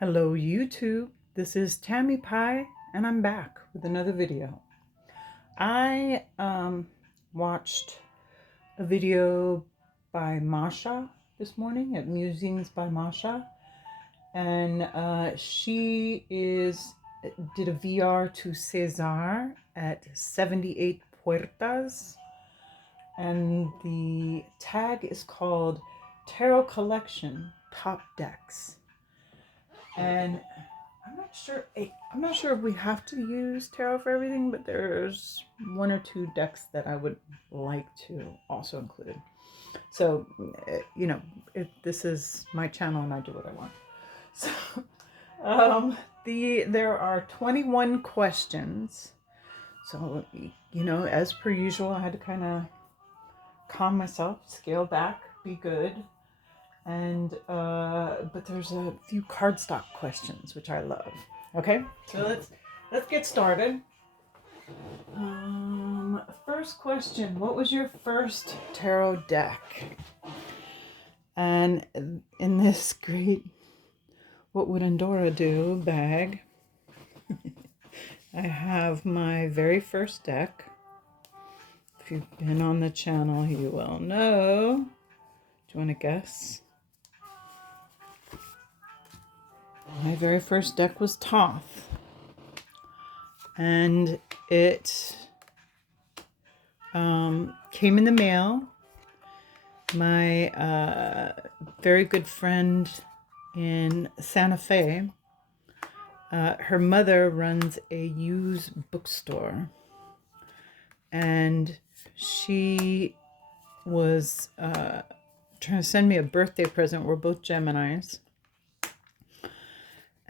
Hello YouTube, this is Tammy Pie and I'm back with another video. I watched a video by Mascha this morning at Musings by Mascha, and she did a VR to Cesare at 78 Puertas, and the tag is called Tarot Collection Top Decks. And I'm not sure if we have to use tarot for everything, but there's one or two decks that I would like to also include. So, this is my channel and I do what I want. So, there are 21 questions. So, as per usual, I had to kind of calm myself, scale back, be good. And but there's a few cardstock questions which I love. Okay, so let's get started. First question: what was your first tarot deck? And in this great "What Would Endora Do" bag, I have my very first deck. If you've been on the channel, you will know. Do you want to guess? My very first deck was Thoth, and it came in the mail. My very good friend in Santa Fe, her mother runs a used bookstore, and she was trying to send me a birthday present. We're both Geminis.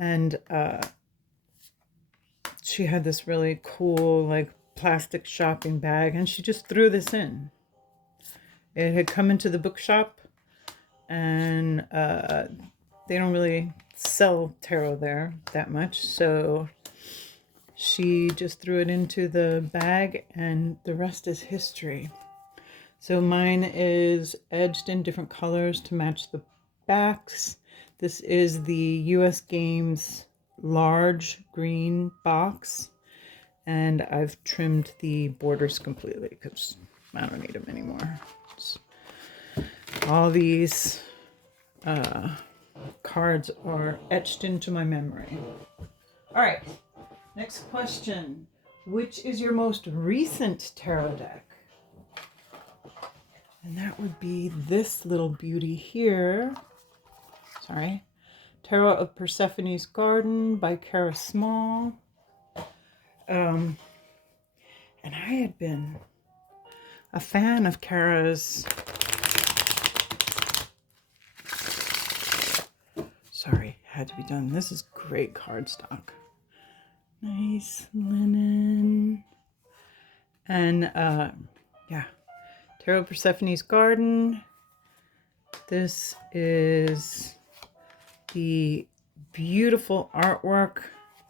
And she had this really cool, like, plastic shopping bag, and she just threw this in. It had come into the bookshop, and they don't really sell tarot there that much, so she just threw it into the bag, and the rest is history. So mine is edged in different colors to match the backs. This is the US Games large green box, and I've trimmed the borders completely because I don't need them anymore. All these cards are etched into my memory. All right, next question. Which is your most recent tarot deck? And that would be this little beauty here. Sorry. Tarot of Persephone's Garden by Kara Small. And I had been a fan of Kara's. Sorry, had to be done. This is great cardstock. Nice linen. And yeah, Tarot of Persephone's Garden. This is the beautiful artwork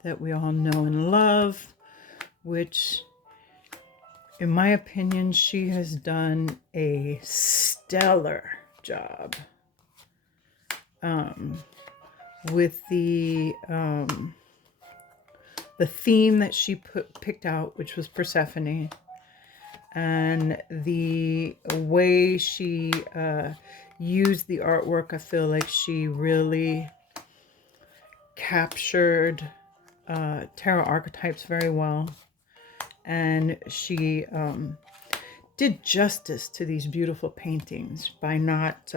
that we all know and love, which, in my opinion, she has done a stellar job with the theme that she picked out, which was Persephone, and the way she used the artwork. I feel like she really captured tarot archetypes very well, and she did justice to these beautiful paintings by not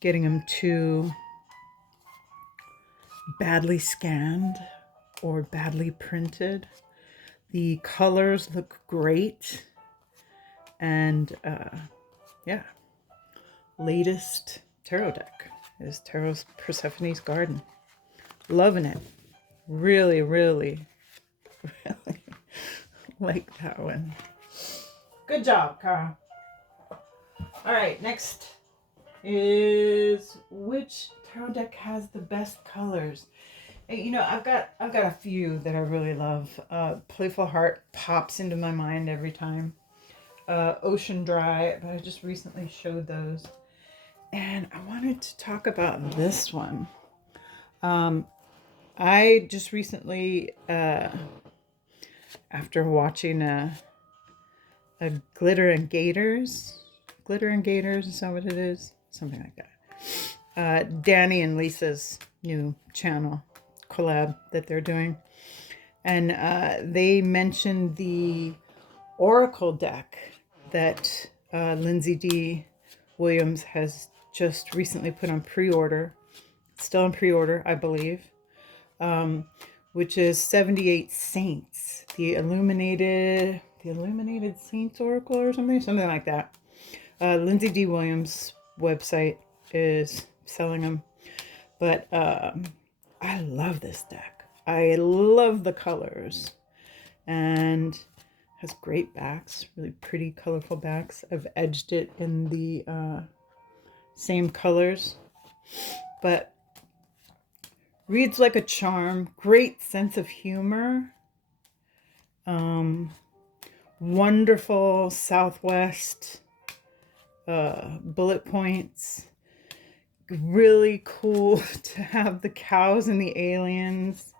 getting them too badly scanned or badly printed. The colors look great, and yeah, latest tarot deck is Tarot's Persephone's Garden. Loving it. Really, really, really like that one. Good job, Kara. All right, next is which tarot deck has the best colors? I've got a few that I really love. Playful Heart pops into my mind every time. Ocean Dry, but I just recently showed those. And I wanted to talk about this one. I just recently, after watching a Glitter and Gators, is that what it is? Something like that. Danny and Lisa's new channel collab that they're doing. And they mentioned the Oracle deck that Lindsay D. Williams has just recently put on pre-order. It's still on pre-order, I believe. Which is 78 Saints, the Illuminated Saints Oracle or something like that. Lindsay D. Williams' website is selling them, but I love this deck. I love the colors, and has great backs, really pretty, colorful backs. I've edged it in the same colors, but reads like a charm. Great sense of humor. Wonderful Southwest bullet points. Really cool to have the cows and the aliens,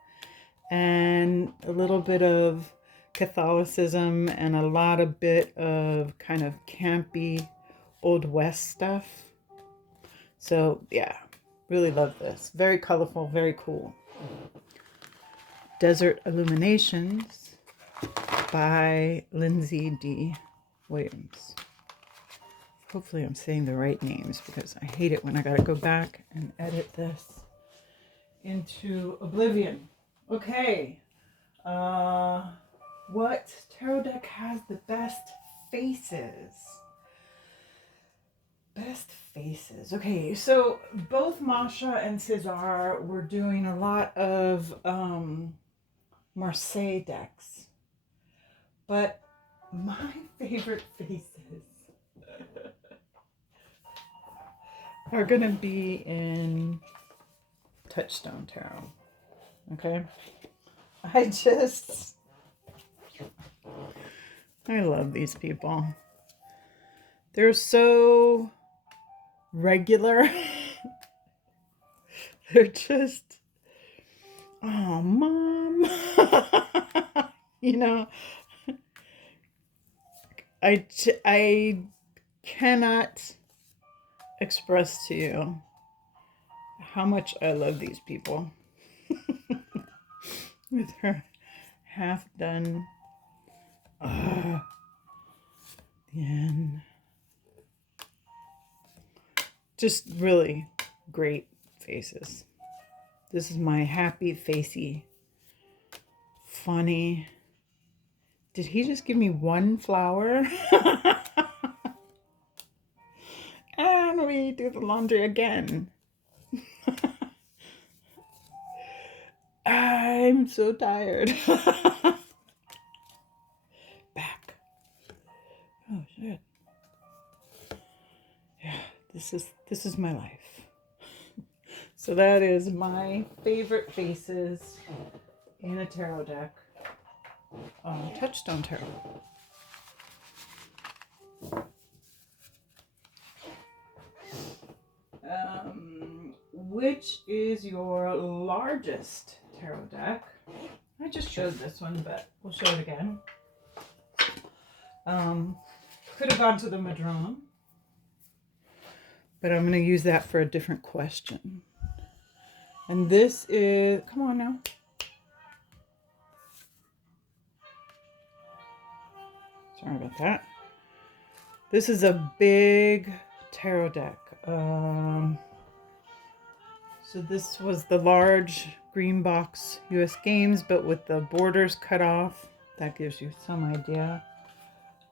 and a little bit of Catholicism and a lot of bit of kind of campy Old West stuff. So yeah, really love this. Very colorful, very cool. Desert Illuminations by Lindsay D. Williams. Hopefully I'm saying the right names, because I hate it when I gotta go back and edit this into oblivion. Okay. What tarot deck has the best faces? Best faces. Okay, so both Mascha and Cesare were doing a lot of Marseilles decks. But my favorite faces are going to be in Touchstone Tarot. Okay? I love these people. They're so regular. They're just, oh, Mom. You know, I cannot express to you how much I love these people. With her half done the end. Just really great faces. This is my happy, facey, funny. Did he just give me one flower? And we do the laundry again. I'm so tired. Back. Oh shit. Yeah, this is my life. So that is my favorite faces in a tarot deck. Touchstone Tarot. Which is your largest tarot deck? I just showed this one, but we'll show it again. Could have gone to the Madrone, but I'm going to use that for a different question. And this is, come on now. Sorry about that. This is a big tarot deck. So this was the large green box US Games, but with the borders cut off. That gives you some idea.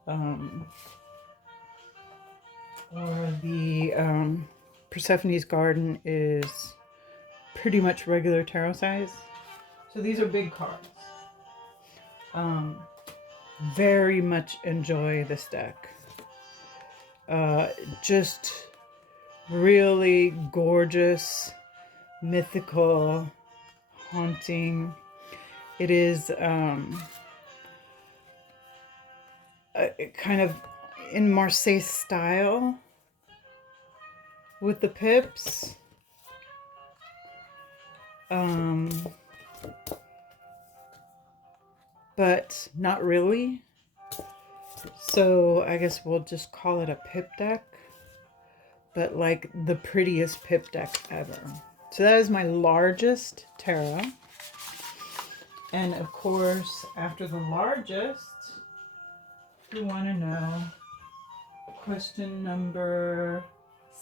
Or the Persephone's Garden is pretty much regular tarot size. So these are big cards. Very much enjoy this deck. Just really gorgeous, mythical, haunting. It is kind of in Marseilles style with the pips. but not really. So I guess we'll just call it a pip deck, but like the prettiest pip deck ever. So that is my largest tarot. And of course, after the largest, you want to know question number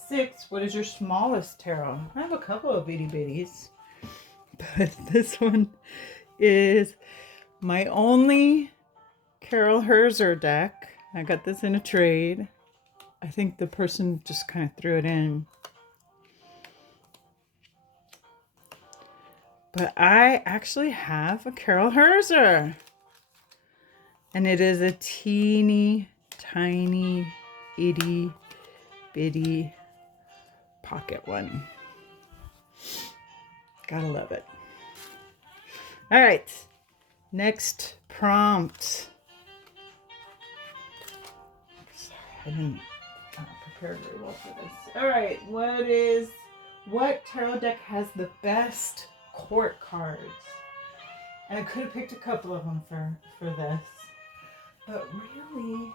6. What is your smallest tarot? I have a couple of itty bitties, but this one is my only Carol Herzer deck. I got this in a trade. I think the person just kind of threw it in. But I actually have a Carol Herzer. And it is a teeny, tiny, itty, bitty pocket one. Gotta love it. All right. Next prompt. Sorry, I didn't prepare very well for this. All right. What tarot deck has the best court cards? And I could have picked a couple of them for this. But really,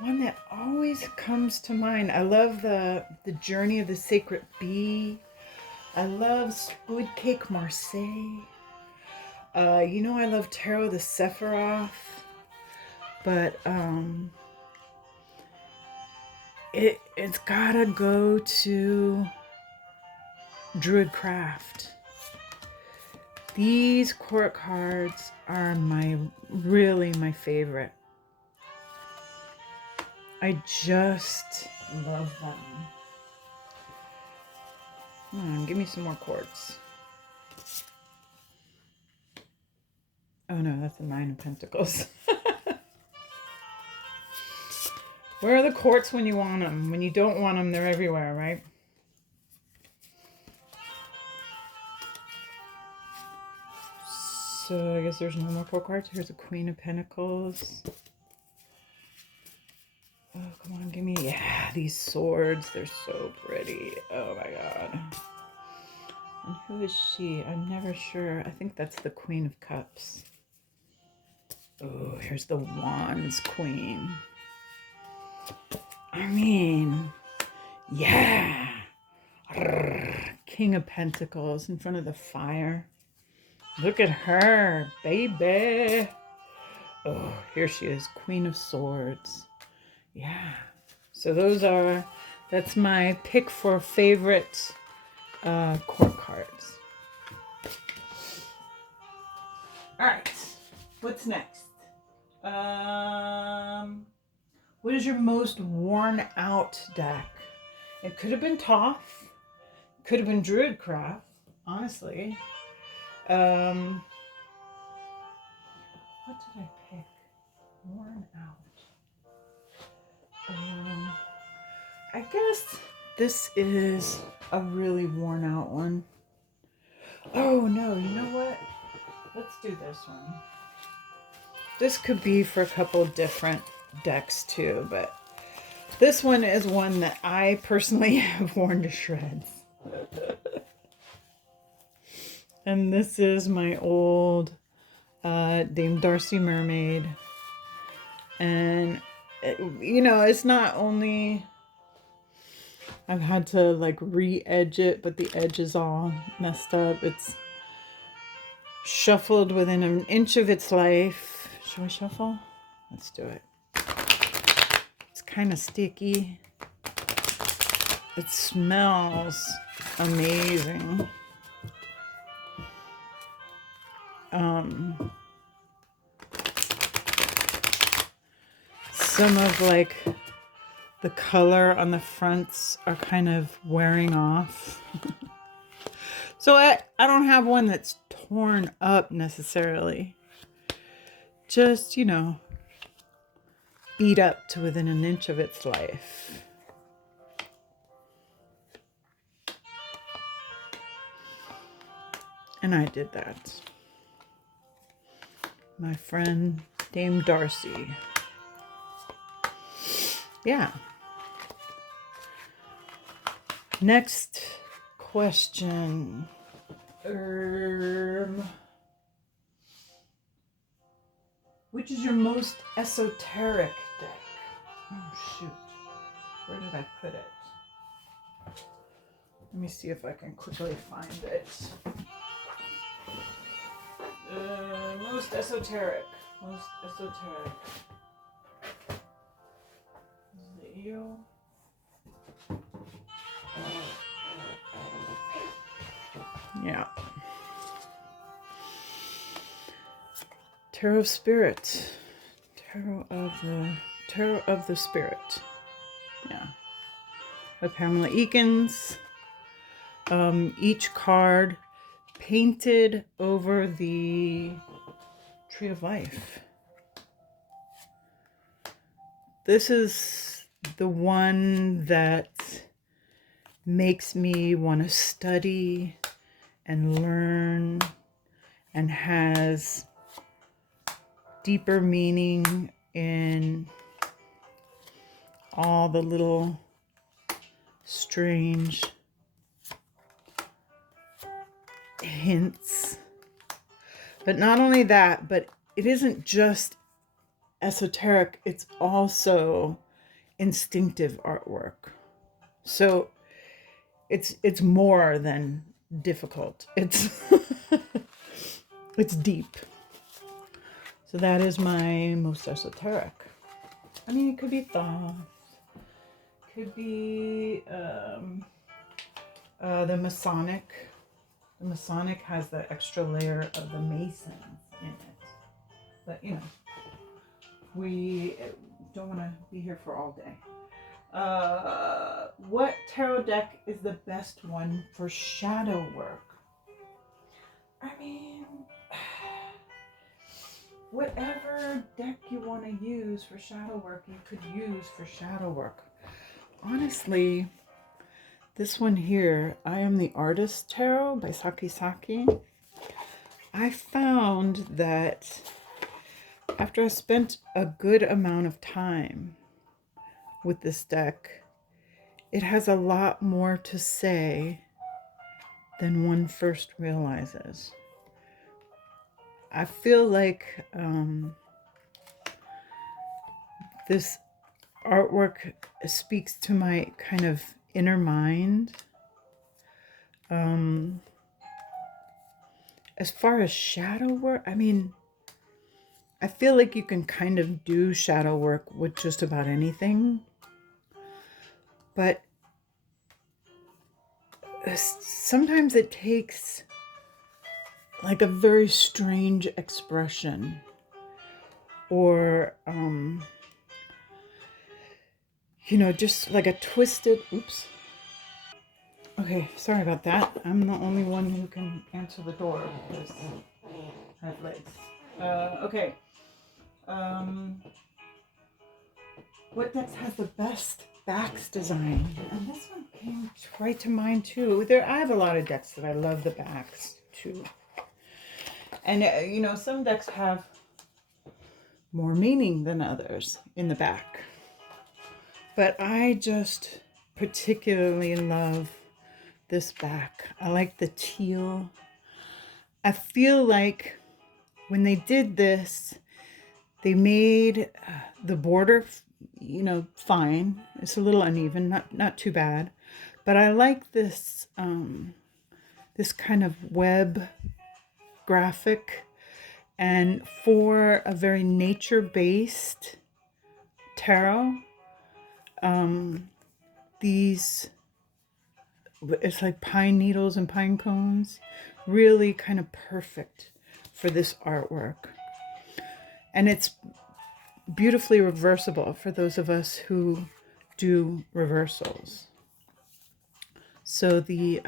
one that always comes to mind. I love the Journey of the Sacred Bee. I love Spud Cake Marseilles. You know I love Tarot the Sephiroth. But it's gotta go to Druidcraft. These court cards are really my favorite. I just love them. Come on, give me some more quartz. Oh no, that's a 9 of Pentacles. Where are the quartz when you want them? When you don't want them, they're everywhere, right? So I guess there's no more court cards. Here's a Queen of Pentacles. Oh, come on, give me... Yeah, these swords. They're so pretty. Oh, my God. And who is she? I'm never sure. I think that's the Queen of Cups. Oh, here's the Wands Queen. I mean, yeah. King of Pentacles in front of the fire. Look at her, baby. Oh, here she is, Queen of Swords. Yeah. So that's my pick for favorite court cards. All right, what's next? What is your most worn out deck? It could have been Thoth. Could have been Druidcraft, honestly. What did I pick? Worn out. I guess this is a really worn out one. Oh no, you know what? Let's do this one. This could be for a couple different decks too, but this one is one that I personally have worn to shreds. And this is my old Dame Darcy Mermaid. And, it's not only I've had to like re-edge it, but the edge is all messed up. It's shuffled within an inch of its life. Shall we shuffle? Let's do it. It's kind of sticky. It smells amazing. Some of like the color on the fronts are kind of wearing off. So I don't have one that's torn up necessarily. Just, beat up to within an inch of its life. And I did that. My friend Dame Darcy. Yeah. Next question. Which is your most esoteric deck? Oh, shoot. Where did I put it? Let me see if I can quickly find it. Most esoteric. Most esoteric. Leo. Yeah. Tarot of Spirit. Tarot of the Spirit. Yeah. By Pamela Eakins. Each card painted over the Tree of Life. This is the one that makes me want to study and learn and has deeper meaning in all the little strange hints. But not only that, but it isn't just esoteric, it's also instinctive artwork. So it's more than difficult. It's it's deep. So that is my most esoteric. I mean, it could be Thoth, could be the Masonic. The Masonic has the extra layer of the Masons in it. But, you know, we don't want to be here for all day. What tarot deck is the best one for shadow work? I mean, whatever deck you want to use for shadow work, you could use for shadow work. Honestly, this one here, I Am the Artist Tarot by Saki Saki. I found that after I spent a good amount of time with this deck, it has a lot more to say than one first realizes. I feel like this artwork speaks to my kind of inner mind. As far as shadow work, I mean, I feel like you can kind of do shadow work with just about anything. But sometimes it takes like a very strange expression or, you know, just like a twisted, oops. Okay, sorry about that. I'm the only one who can answer the door because I have legs. Okay. What decks has the best backs design? And this one came right to mind too. I have a lot of decks that I love the backs too. And you know, some decks have more meaning than others in the back. But I just particularly love this back. I like the teal. I feel like when they did this, they made the border, you know, fine. It's a little uneven, not too bad. But I like this this kind of web graphic. And for a very nature-based tarot, these, it's like pine needles and pine cones, really kind of perfect for this artwork. And it's beautifully reversible for those of us who do reversals. So the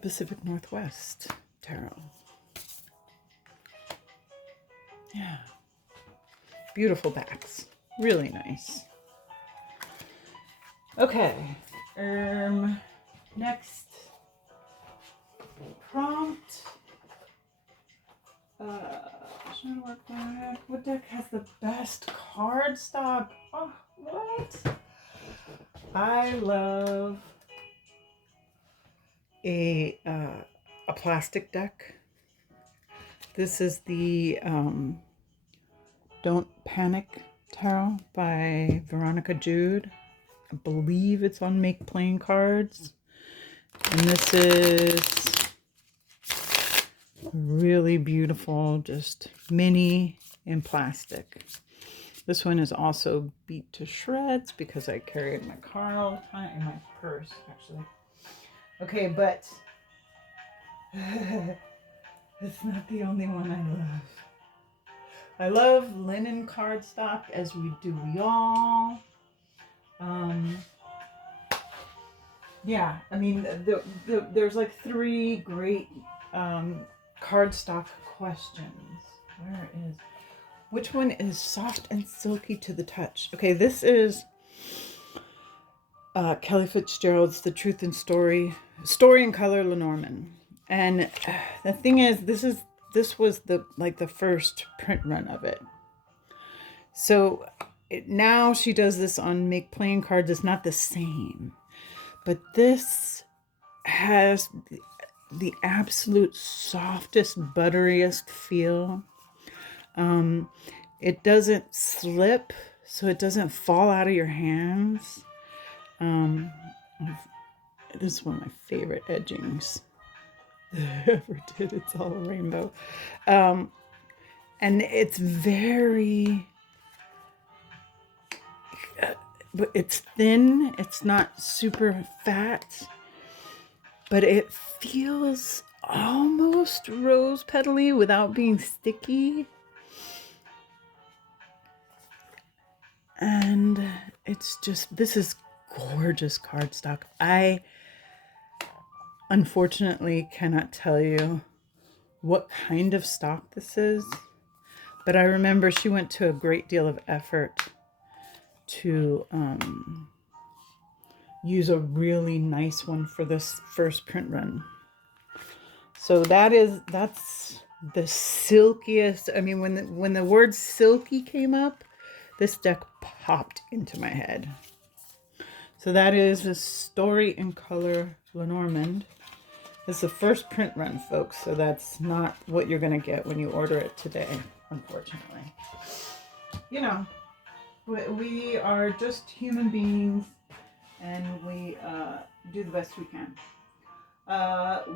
Pacific Northwest Tarot. Yeah. Beautiful backs. Really nice. Okay. Next prompt. Shadow work deck. What deck has the best card stock? Oh, what? I love a plastic deck. This is the Don't Panic Tarot by Veronica Jude. I believe it's on Make Playing Cards. And this is really beautiful, just mini in plastic. This one is also beat to shreds because I carry it in my car all the time, in my purse, actually. Okay, but it's not the only one I love. I love linen cardstock, as we all. Yeah, I mean, there's like 3 great cardstock questions. Which one is soft and silky to the touch? Okay, this is Kelly Fitzgerald's The Truth in Story in Color Lenormand. And the thing is, this was the first print run of it. So now she does this on Make Playing Cards. It's not the same, but this has the absolute softest, butteriest feel. It doesn't slip, so it doesn't fall out of your hands. This is one of my favorite edgings that I ever did. It's all a rainbow. And it's very, but it's thin. It's not super fat, but it feels almost rose petally without being sticky. And it's just, this is gorgeous cardstock. I unfortunately cannot tell you what kind of stock this is, but I remember she went to a great deal of effort to use a really nice one for this first print run. So that's the silkiest. I mean, when the word silky came up, this deck popped into my head. So that is a Story in Color Lenormand. It's the first print run, folks, so that's not what you're going to get when you order it today, unfortunately. You know, we are just human beings, and we do the best we can.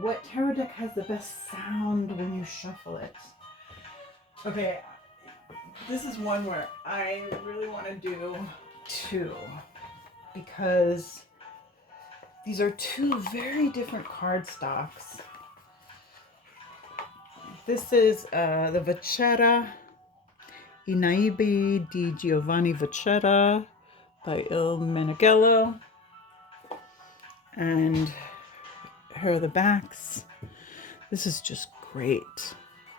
What tarot deck has the best sound when you shuffle it? Okay, this is one where I really want to do 2, because these are 2 very different cardstocks. This is the Vachetta, I Naibi di Giovanni Vachetta by Il Meneghello. And here are the backs. This is just great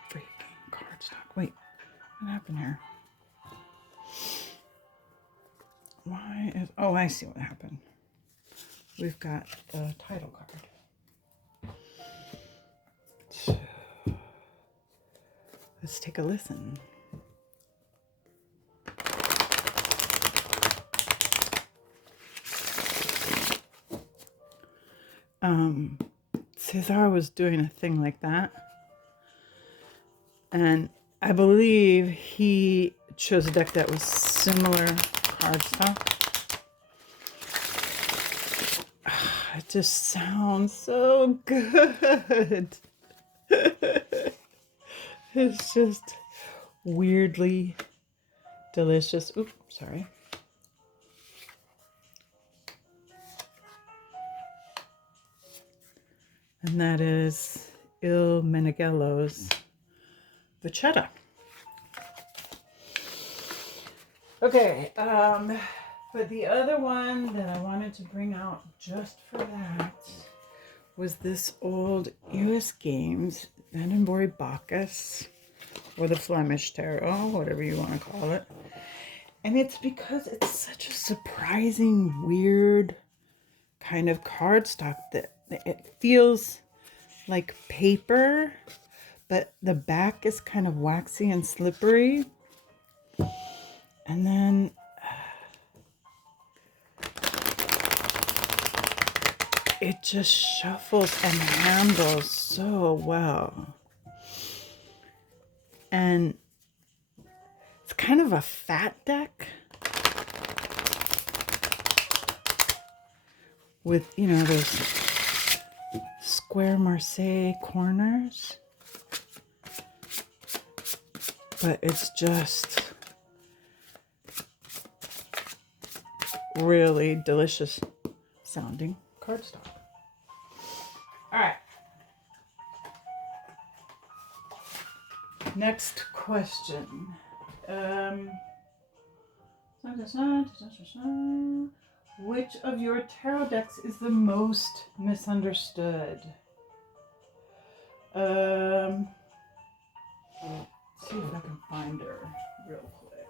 freaking cardstock. Wait, what happened here? Why is, oh, I see what happened. We've got the title card. So, let's take a listen. Cesare was doing a thing like that, and I believe he chose a deck that was similar cardstock. It just sounds so good. It's just weirdly delicious. Oops, sorry. And that is Il Meneghello's Vachetta. Okay, but the other one that I wanted to bring out just for that was this old US Games Vandenborre Bacchus, or the Flemish Tarot, whatever you want to call it. And it's because it's such a surprising, weird kind of cardstock that it feels like paper, but the back is kind of waxy and slippery. And then it just shuffles and handles so well. And it's kind of a fat deck with, you know, those square Marseilles corners. But it's just really delicious sounding cardstock. All right. Next question. Which of your tarot decks is the most misunderstood? Let's see if I can find her real quick.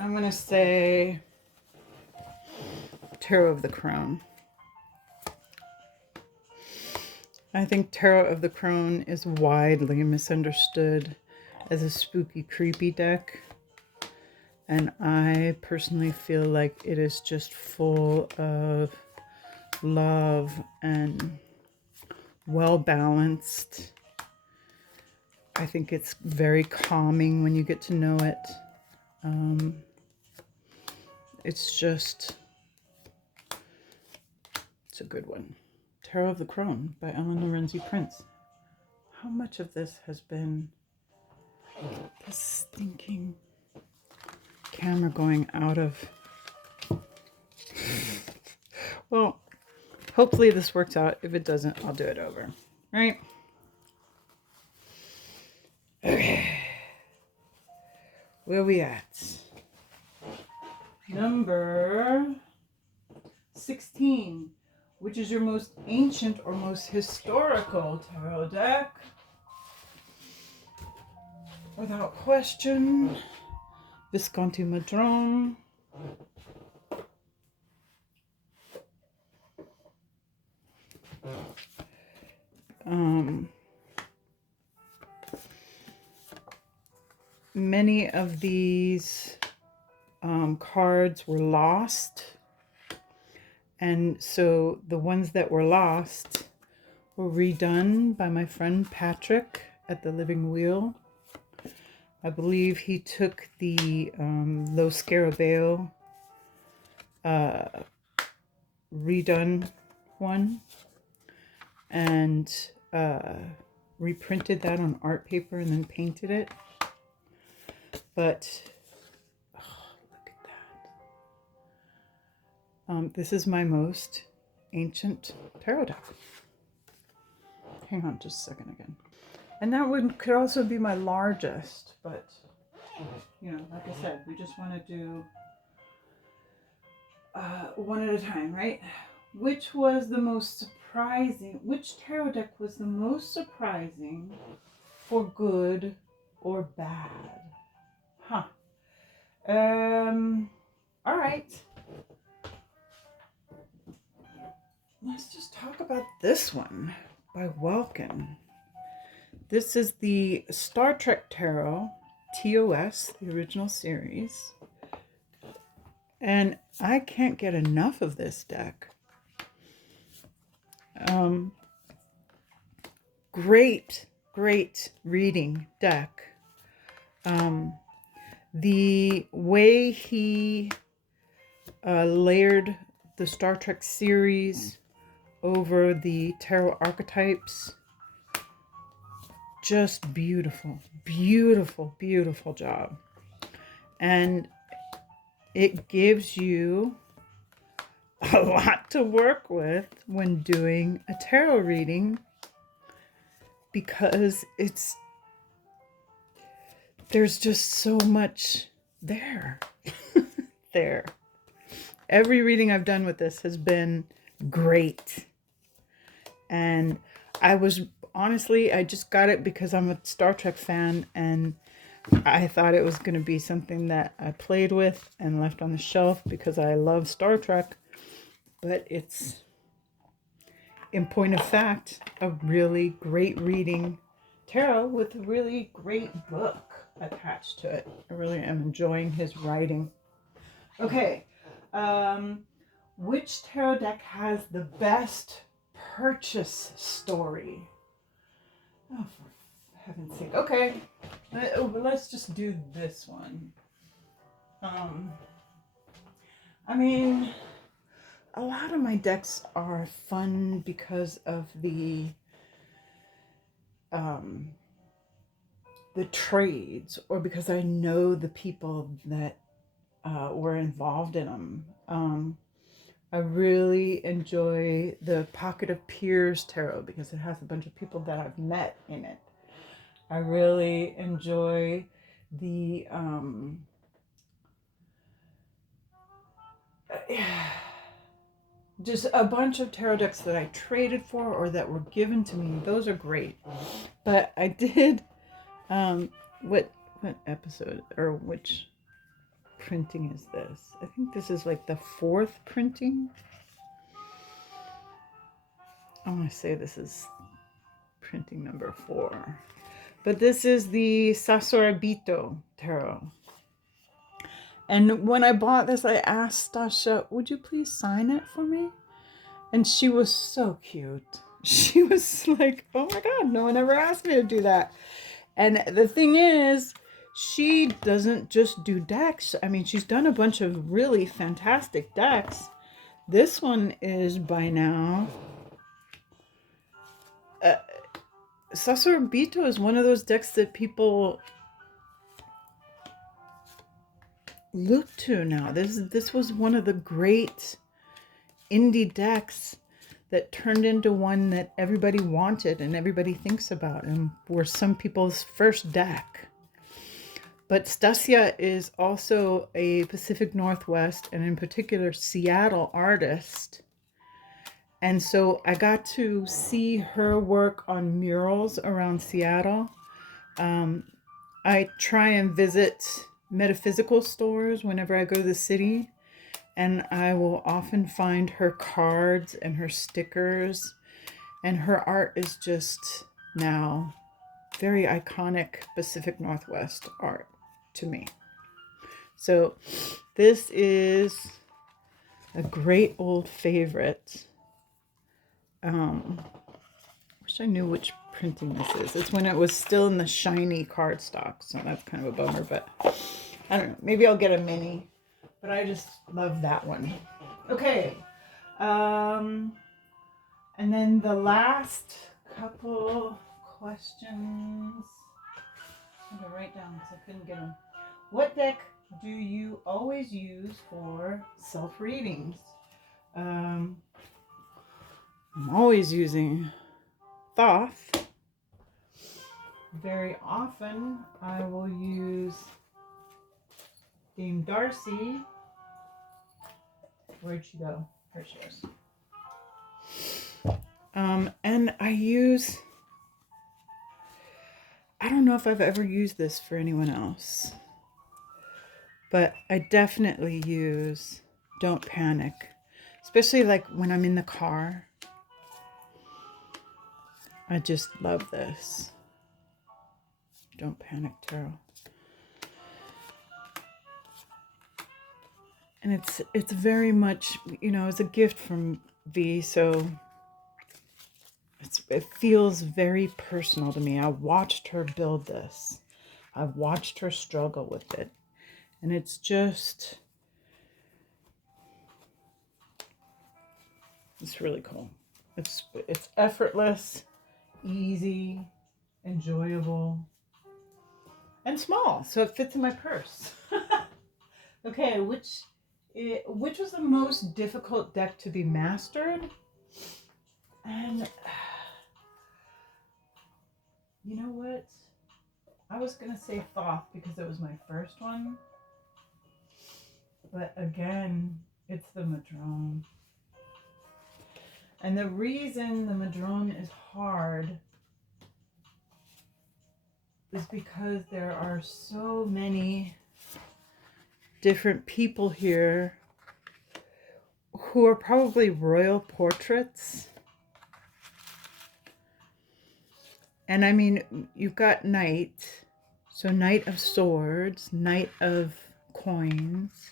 I'm going to say Tarot of the Crone. I think Tarot of the Crone is widely misunderstood as a spooky, creepy deck. And I personally feel like it is just full of love and well-balanced. I think it's very calming when you get to know it. It's a good one. Tarot of the Crone by Ellen Lorenzi Prince. How much of this has been the stinking camera going out of... Well, hopefully this works out. If it doesn't, I'll do it over. Right? Okay. Where are we at? Number 16. Which is your most ancient or most historical tarot deck? Without question, Visconti Madrone. Many of these cards were lost. And so the ones that were lost were redone by my friend Patrick at the Living Wheel. I believe he took the Lo Scarabeo redone one and reprinted that on art paper and then painted it. But this is my most ancient tarot deck. Hang on just a second again. And that one could also be my largest, but, you know, like I said, we just want to do one at a time, right? Which was the most surprising, which tarot deck was the most surprising for good or bad? Huh. All right. Let's just talk about this one by Welkin. This is the Star Trek Tarot, TOS, the original series. And I can't get enough of this deck. Great reading deck. The way he layered the Star Trek series over the tarot archetypes, just beautiful job. And it gives you a lot to work with when doing a tarot reading, because there's just so much there. Every reading I've done with this has been great. And I just got it because I'm a Star Trek fan, and I thought it was going to be something that I played with and left on the shelf because I love Star Trek. But it's, in point of fact, a really great reading tarot with a really great book attached to it. I really am enjoying his writing. Okay, Which tarot deck has the best purchase story? Oh, for heaven's sake. Okay. Let's just do this one. I mean, a lot of my decks are fun because of the trades, or because I know the people that were involved in them. I really enjoy the Pocket of Peers Tarot because it has a bunch of people that I've met in it. I really enjoy the just a bunch of tarot decks that I traded for or that were given to me. Those are great. But I did what episode or which printing is this? I think this is like the 4th printing. I want to say this is printing number 4. But this is the Sasorabito Tarot. And when I bought this, I asked Stasha, would you please sign it for me? And she was so cute. She was like, oh my God, no one ever asked me to do that. And the thing is, she doesn't just do decks. I mean, she's done a bunch of really fantastic decks. This one is by now... Sasorabito is one of those decks that people look to now. This was one of the great indie decks that turned into one that everybody wanted and everybody thinks about, and were some people's first deck. But Stasia is also a Pacific Northwest, and in particular Seattle, artist. And so I got to see her work on murals around Seattle. I try and visit metaphysical stores whenever I go to the city, and I will often find her cards and her stickers, and her art is just now very iconic Pacific Northwest art to me. So this is a great old favorite. Wish I knew which printing this is. It's when it was still in the shiny cardstock, so that's kind of a bummer, but I don't know. Maybe I'll get a mini, but I just love that one. Okay. And then the last couple questions. I'm going to write down because I couldn't get them. What deck do you always use for self-readings? I'm always using Thoth. Very often I will use Dame Darcy. Where'd she go? Here she is. And I use... I don't know if I've ever used this for anyone else, but I definitely use Don't Panic, especially like when I'm in the car. I just love this. Don't Panic Tarot. And it's very much, you know, it's a gift from V, so it feels very personal to me. I watched her build this. I've watched her struggle with it. And it's just, it's really cool. It's effortless, easy, enjoyable, and small, so it fits in my purse. Okay, which was the most difficult deck to be mastered? And you know what? I was going to say Thoth because it was my first one. But again, it's the Madrone. And the reason the Madrone is hard is because there are so many different people here who are probably royal portraits. And I mean, you've got Knight, so Knight of Swords, Knight of Coins.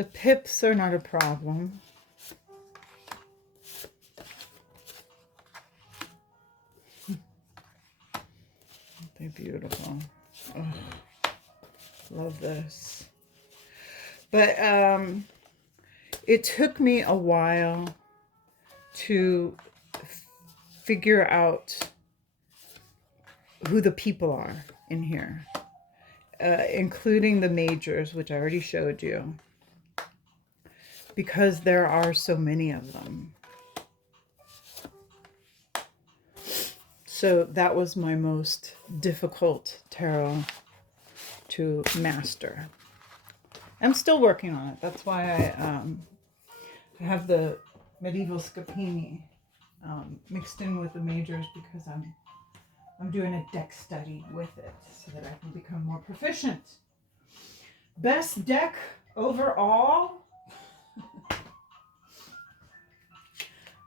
The pips are not a problem. They're beautiful. Oh, love this. But it took me a while to figure out who the people are in here, including the majors, which I already showed you, because there are so many of them. So that was my most difficult tarot to master. I'm still working on it. That's why I have the medieval Scapini mixed in with the majors, because I'm doing a deck study with it so that I can become more proficient. Best deck overall?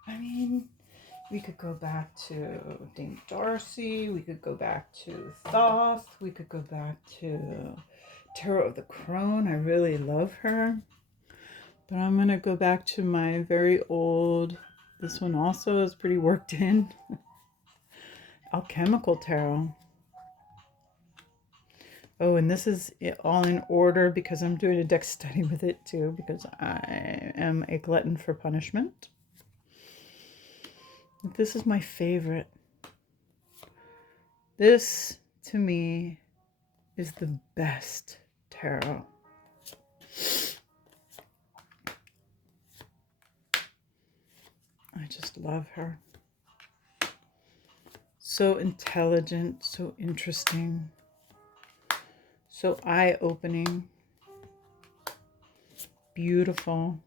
I mean, we could go back to Dame Darcy. We could go back to Thoth. We could go back to Tarot of the Crone. I really love her. But I'm going to go back to my very old, this one also is pretty worked in, Alchemical Tarot. Oh, and this is all in order because I'm doing a deck study with it too, because I am a glutton for punishment. This is my favorite. This, to me, is the best tarot. I just love her. So intelligent, so interesting, so eye-opening, beautiful,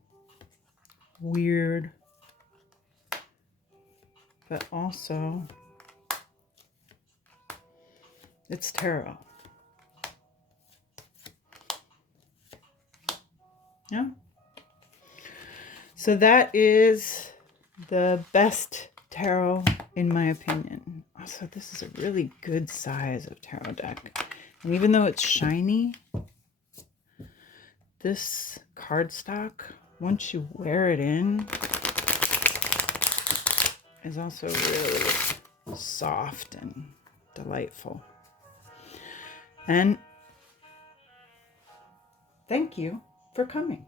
weird, but also it's tarot. Yeah. So that is the best tarot in my opinion. Also, this is a really good size of tarot deck. And even though it's shiny, this cardstock, once you wear it in, is also really soft and delightful. And thank you for coming.